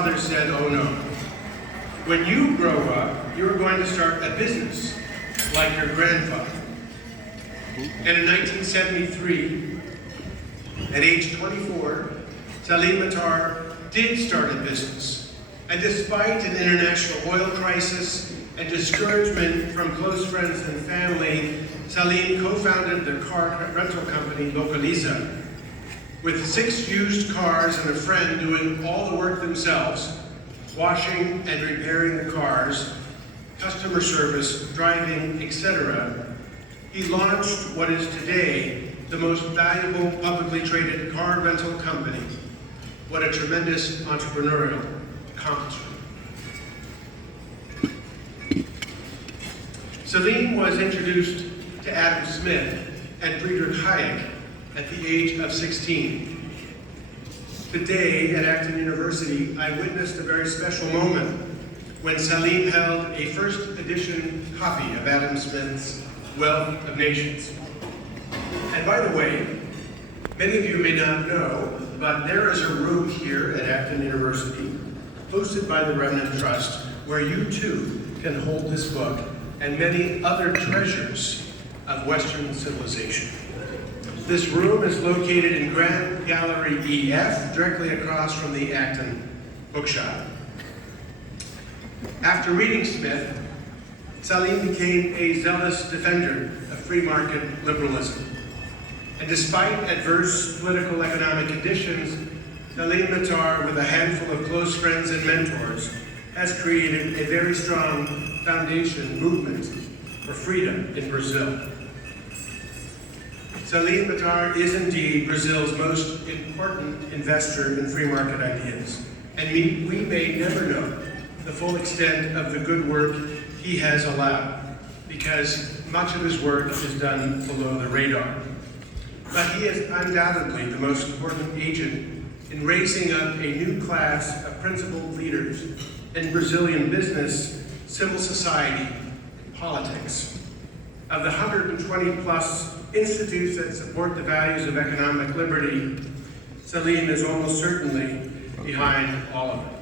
father said, "Oh no. When you grow up, you're going to start a business like your grandfather." And in 1973, at age 24, Salim Matar did start a business. And despite an international oil crisis and discouragement from close friends and family, Salim co-founded the car rental company Localiza. With 6 used cars and a friend doing all the work themselves, washing and repairing the cars, customer service, driving, etc., he launched what is today the most valuable publicly traded car rental company. What a tremendous entrepreneurial accomplishment. Salim was introduced to Adam Smith and Friedrich Hayek at the age of 16. Today at Acton University, I witnessed a very special moment when Salim held a first edition copy of Adam Smith's Wealth of Nations. And by the way, many of you may not know, but there is a room here at Acton University, hosted by the Remnant Trust, where you too can hold this book and many other treasures of Western civilization. This room is located in Grand Gallery EF, directly across from the Acton Bookshop. After reading Smith, Salim became a zealous defender of free market liberalism. And despite adverse political economic conditions, Salim Matar, with a handful of close friends and mentors, has created a very strong foundation movement for freedom in Brazil. Salim Matar is indeed Brazil's most important investor in free market ideas. And we may never know the full extent of the good work he has allowed, because much of his work is done below the radar. But he is undoubtedly the most important agent in raising up a new class of principled leaders in Brazilian business, civil society, and politics. Of the 120 plus institutes that support the values of economic liberty, Salim is almost certainly behind all of it.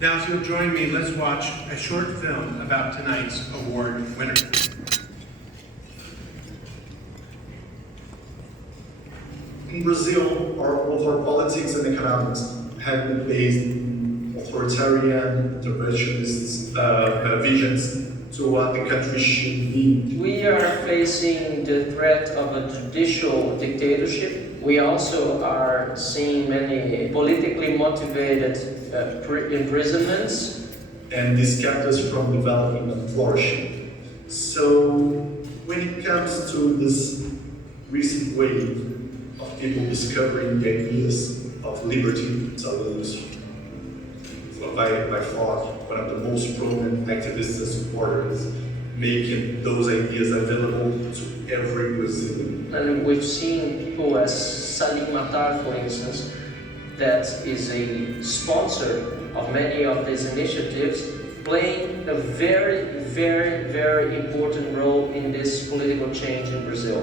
Now, if you'll join me, let's watch a short film about tonight's award winner. In Brazil, our politics and economics have been based on authoritarian, interventionist visions to what the country should be. We are facing the threat of a judicial dictatorship. We also are seeing many politically motivated imprisonments. And this kept us from developing and flourishing. So when it comes to this recent wave of people discovering the ideas of liberty, Salim is by far one of the most prominent activists and supporters, making those ideas available to every Brazilian. And we've seen people as Salim Matar, for instance, that is a sponsor of many of these initiatives, playing a very, very, very important role in this political change in Brazil.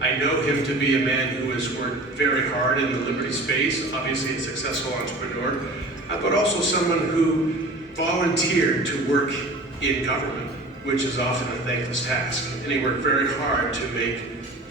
I know him to be a man who has worked very hard in the liberty space, obviously a successful entrepreneur, but also someone who volunteered to work in government, which is often a thankless task. And he worked very hard to make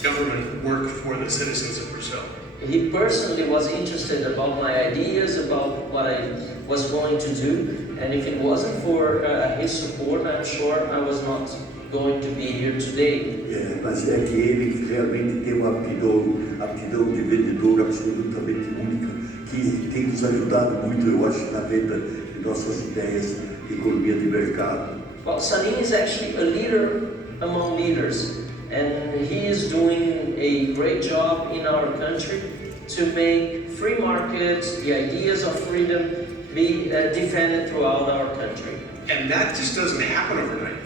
government work for the citizens of Brazil. He personally was interested about my ideas, about what I was going to do, and if it wasn't for his support, I'm sure I was not going to be here today. Mas é que ele realmente tem uma aptidão de vendedor absolutamente única, que tem nos ajudado muito, eu acho, na venda de nossas ideias de economia de mercado. Well, Salim is actually a leader among leaders, and he is doing a great job in our country to make free market, the ideas of freedom, be defended throughout our country. And that just doesn't happen overnight.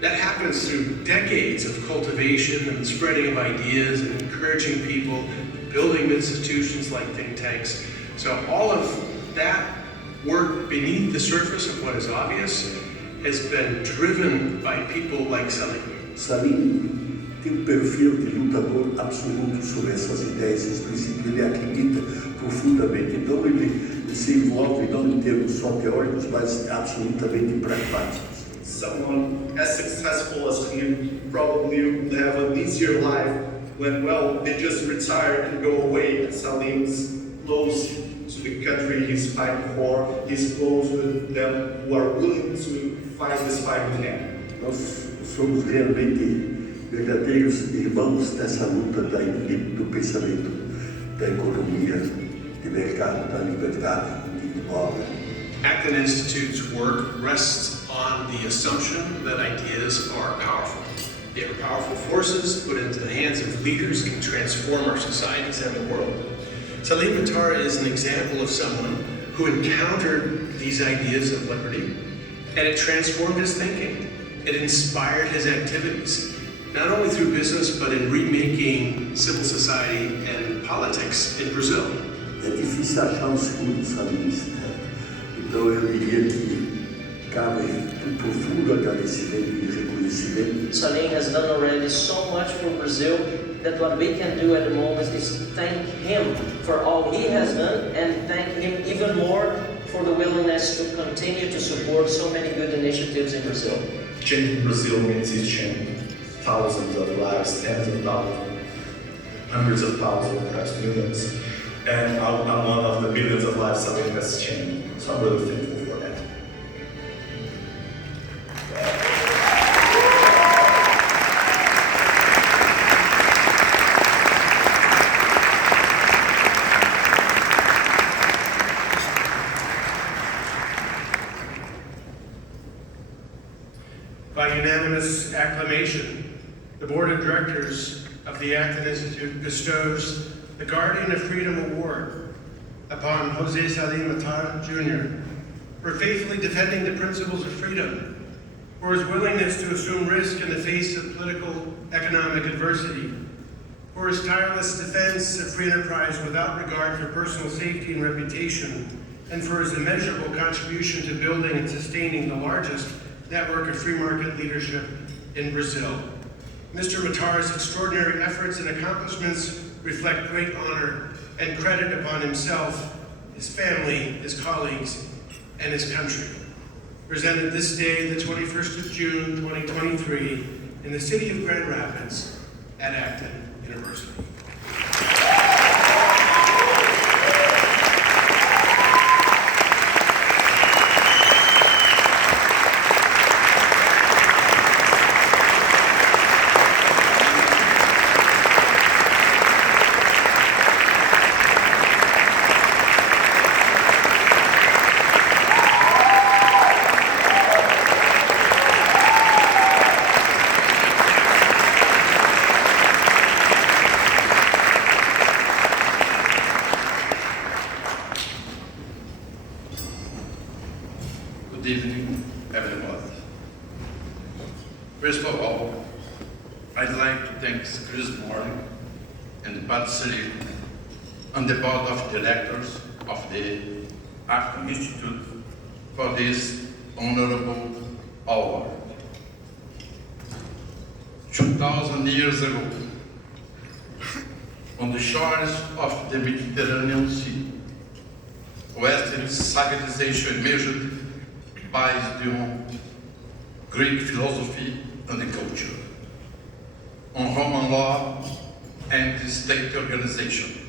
That happens through decades of cultivation and spreading of ideas and encouraging people, building institutions like think tanks. So all of that work beneath the surface of what is obvious has been driven by people like Salim. Salim tem perfil de lutador absoluto sobre essas ideias, esses princípios. Ele acredita profundamente, então ele se envolve não em termos só teóricos, mas absolutamente pragmáticos. Someone as successful as him probably would have an easier life when, well, they just retire and go away. And Salim's close to the country he's fighting for. He's close with them who are willing to fight this fight with him. Nós somos realmente verdadeiros irmãos nessa luta do pensamento, da economia, de mercado, da liberdade individual. Acton Institute's work rests on the assumption that ideas are powerful. They are powerful forces put into the hands of leaders can transform our societies and the world. Salim Matar is an example of someone who encountered these ideas of liberty, and it transformed his thinking. It inspired his activities, not only through business, but in remaking civil society and politics in Brazil. É difícil achar um escudo salinista. Então eu diria que cabe um profundo agradecimento e reconhecimento. Salim has done already so much for Brazil that what we can do at the moment is thank him for all he has done and thank him even more for the willingness to continue to support so many good initiatives in Brazil. Changing Brazil means he's changing thousands of lives, tens of thousands, hundreds of thousands, perhaps millions. And I'm one of the billions of lives Salim has changed. So I'm really thankful for that. By unanimous acclamation, the Board of Directors of the Acton Institute bestows the Guardian of Freedom Award upon Jose Salim Matar Jr. for faithfully defending the principles of freedom, for his willingness to assume risk in the face of political, economic adversity, for his tireless defense of free enterprise without regard for personal safety and reputation, and for his immeasurable contribution to building and sustaining the largest network of free market leadership in Brazil. Mr. Matar's extraordinary efforts and accomplishments reflect great honor and credit upon himself, his family, his colleagues, and his country. Presented this day, the 21st of June, 2023, in the city of Grand Rapids at Acton University. Good evening, everybody. First of all, I'd like to thank Chris Morgan and Pat Salim and the Board of Directors of the Acton Institute for this honorable award. 2,000 years ago, on the shores of the Mediterranean Sea, Western civilization emerged based on Greek philosophy and culture, on Roman law and state organization,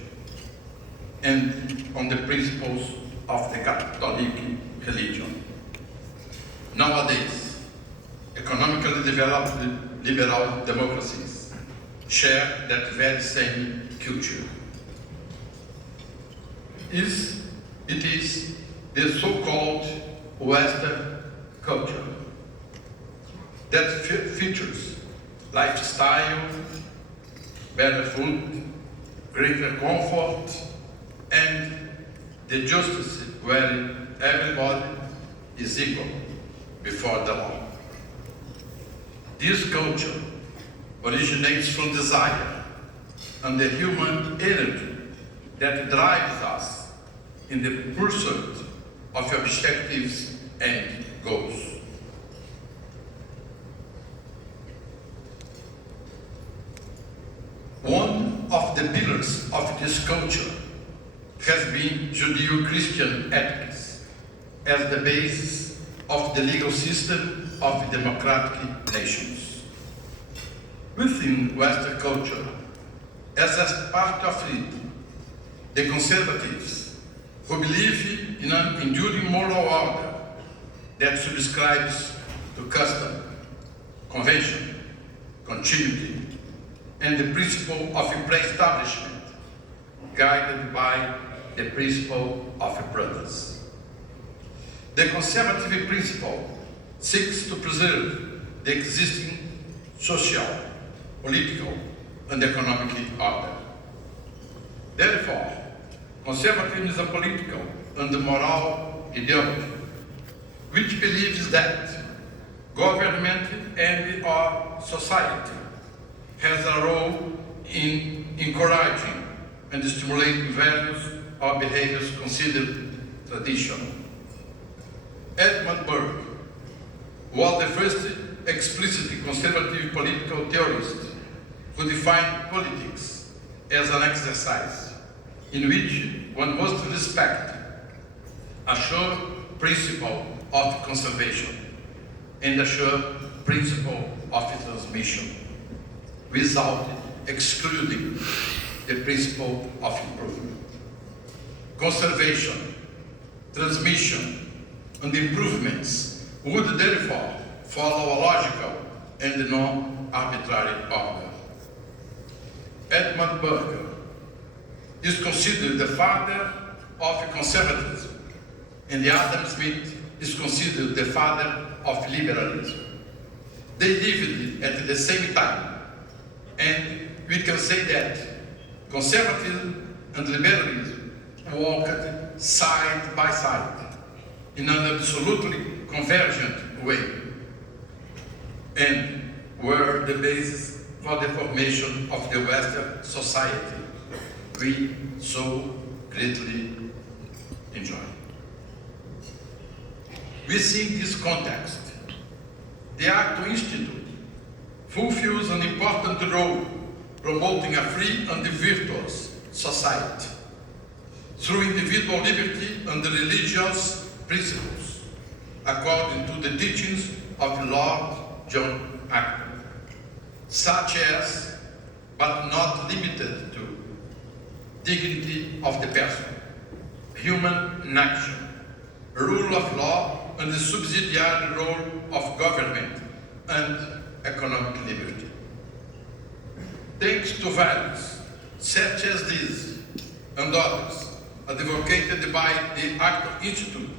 and on the principles of the Catholic religion. Nowadays, economically developed liberal democracies share that very same culture. It is the so-called Western culture that features lifestyle, better food, greater comfort, and the justice where everybody is equal before the law. This culture originates from desire and the human energy that drives us in the pursuit of objectives and goals. One of the pillars of this culture has been Judeo-Christian ethics, as the basis of the legal system of democratic nations. Within Western culture, as part of it, the conservatives, who believe in an enduring moral order that subscribes to custom, convention, continuity, and the principle of pre-establishment, guided by the principle of brothers. The conservative principle seeks to preserve the existing social, political, and economic order. Therefore, conservatism is a political and moral ideology which believes that government and our society has a role in encouraging and stimulating values or behaviors considered traditional. Edmund Burke was the first explicitly conservative political theorist who defined politics as an exercise in which one must respect a sure principle of conservation and a sure principle of transmission, without excluding the principle of improvement. Conservation, transmission, and improvements would therefore follow a logical and non-arbitrary order. Edmund Burke is considered the father of conservatism, and Adam Smith is considered the father of liberalism. They lived at the same time, and we can say that conservatism and liberalism walked side by side in an absolutely convergent way, and were the basis for the formation of the Western society we so greatly enjoy. Within this context, the Arto Institute fulfills an important role promoting a free and virtuous society through individual liberty and religious principles, according to the teachings of Lord John Acton, such as, but not limited to, dignity of the person, human nature, rule of law, and the subsidiary role of government and economic liberty. Thanks to values such as these and others advocated by the Arto Institute,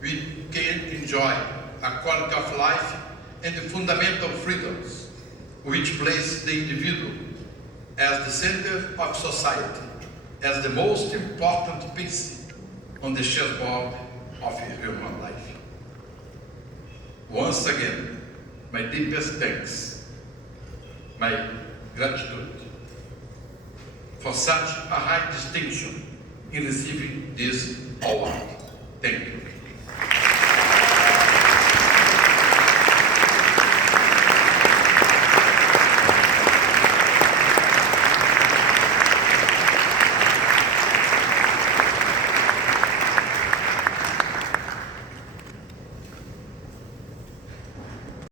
we can enjoy a quality of life and the fundamental freedoms which place the individual as the center of society, as the most important piece on the chessboard of human life. Once again, my deepest thanks, my gratitude for such a high distinction in receiving this award. Thank you.